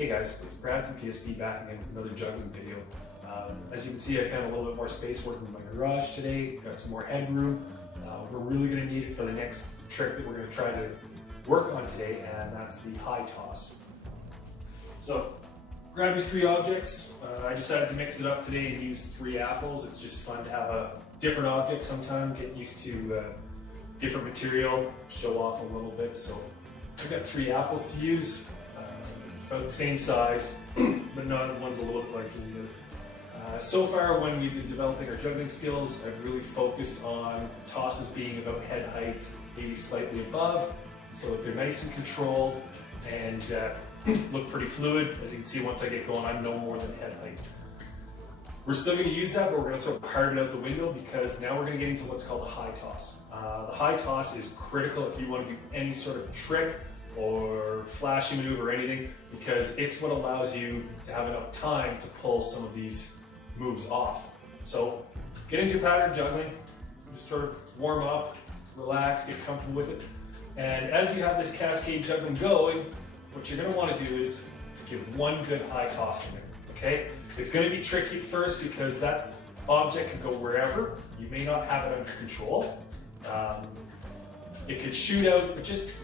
Hey guys, it's Brad from PSP back again with another juggling video. As you can see, I found a little bit more space working in my garage today, got some more headroom. We're really going to need it for the next trick that we're going to try to work on today, and that's the high toss. So, grab your three objects. I decided to mix it up today and use 3 apples. It's just fun to have a different object sometime, get used to different material, show off a little bit. So, I've got 3 apples to use. About the same size, but one's a little bit larger than the other. So far, when we've been developing our juggling skills, I've really focused on tosses being about head height, maybe slightly above, so that they're nice and controlled and look pretty fluid. As you can see, once I get going, I'm no more than head height. We're still going to use that, but we're going to throw part of it out the window because now we're going to get into what's called a high toss. The high toss is critical if you want to do any sort of trick or flashy maneuver or anything, because it's what allows you to have enough time to pull some of these moves off. So get into pattern juggling, just sort of warm up, relax, get comfortable with it. And as you have this cascade juggling going, what you're going to want to do is give one good high toss in there, okay? It's going to be tricky at first because that object can go wherever. You may not have it under control. It could shoot out, but just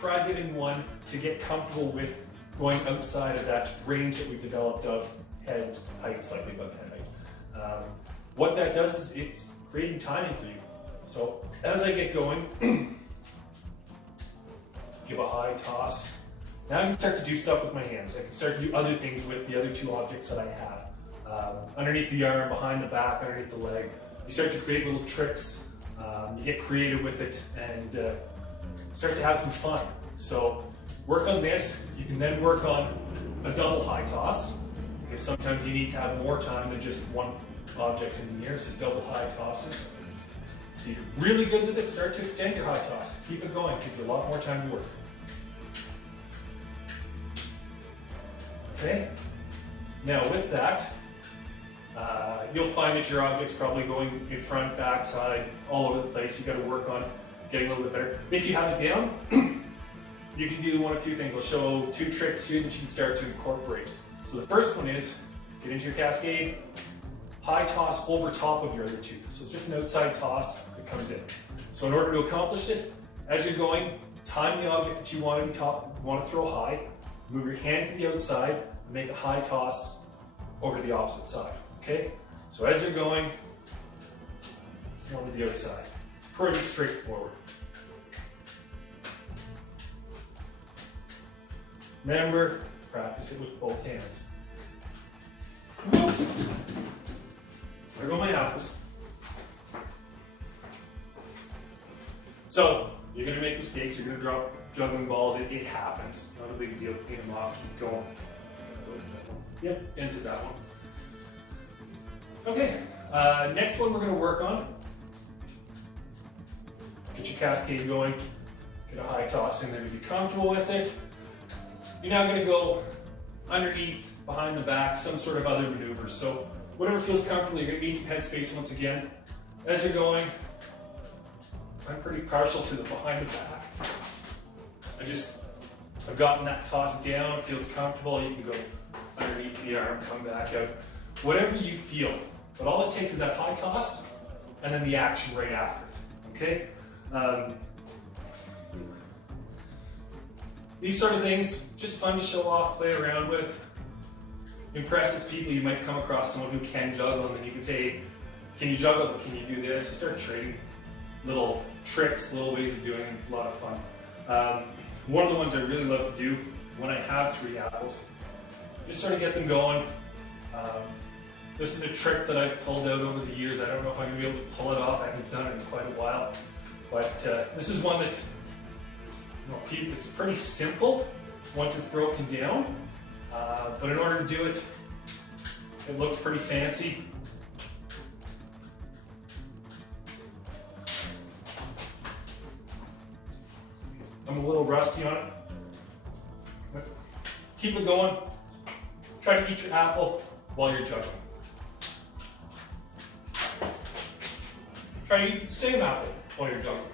try giving one to get comfortable with going outside of that range that we've developed of head height, slightly above head height. What that does is it's creating timing for you. So as I get going, give a high toss. Now I can start to do stuff with my hands. I can start to do other things with the other 2 objects that I have. Underneath the arm, behind the back, underneath the leg. You start to create little tricks. You get creative with it and start to have some fun. So work on this. You can then work on a double high toss, because sometimes you need to have more time than just one object in the air, so double high tosses. So you're really good with it, start to extend your high toss. Keep it going, gives you a lot more time to work. Okay, now with that, you'll find that your object's probably going in front, back, side, all over the place. You've got to work on getting a little bit better. If you have it down, you can do one of 2 things. I'll show 2 tricks here that you can start to incorporate. So the first one is, get into your cascade, high toss over top of your other 2. So it's just an outside toss that comes in. So in order to accomplish this, as you're going, time the object that you want to throw high, move your hand to the outside, and make a high toss over to the opposite side, okay? So as you're going, just one to the outside. Pretty straightforward. Remember, practice it with both hands. Whoops! There go my apples. So, you're going to make mistakes, you're going to drop juggling balls, it happens. Not a big deal, clean them off, keep going. Yep, into that one. Okay, next one we're going to work on. Get your cascade going, get a high toss in there to be comfortable with it. You're now going to go underneath, behind the back, some sort of other maneuver. So whatever feels comfortable, you're going to need some headspace once again. As you're going, I'm pretty partial to the behind the back. I've gotten that toss down, it feels comfortable. You can go underneath the arm, come back out, whatever you feel. But all it takes is that high toss and then the action right after it, okay? These sort of things, just fun to show off, play around with. Impress as people, you might come across someone who can juggle, and then you can say, can you juggle, can you do this? You start trading little tricks, little ways of doing it. It's a lot of fun. One of the ones I really love to do when I have 3 apples, just sort of get them going. This is a trick that I've pulled out over the years. I don't know if I'm going to be able to pull it off. I haven't done it in quite a while. But this is one that, it's pretty simple once it's broken down. But in order to do it, it looks pretty fancy. I'm a little rusty on it. But keep it going. Try to eat your apple while you're juggling. Try to eat the same apple while you're juggling.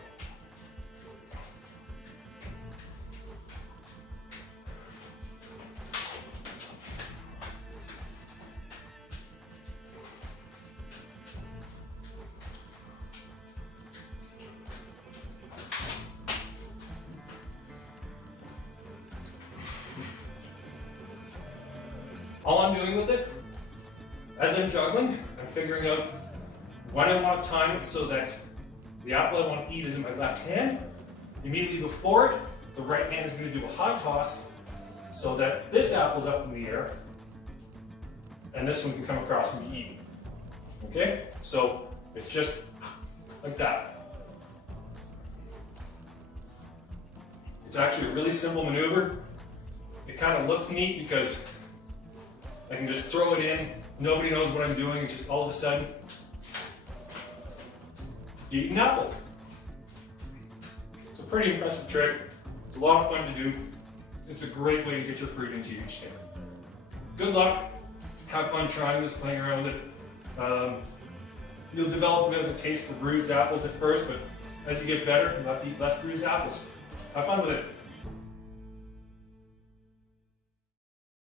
all I'm doing with it, as I'm juggling, I'm figuring out when I want to time it so that the apple I want to eat is in my left hand. Immediately before it, the right hand is going to do a high toss so that this apple's up in the air and this one can come across and be eaten. Okay? So it's just like that. It's actually a really simple maneuver. It kind of looks neat because I can just throw it in, nobody knows what I'm doing, and just all of a sudden, you eat an apple. It's a pretty impressive trick. It's a lot of fun to do. It's a great way to get your fruit into each day. Good luck. Have fun trying this, playing around with it. You'll develop a bit of a taste for bruised apples at first, but as you get better, you'll have to eat less bruised apples. Have fun with it.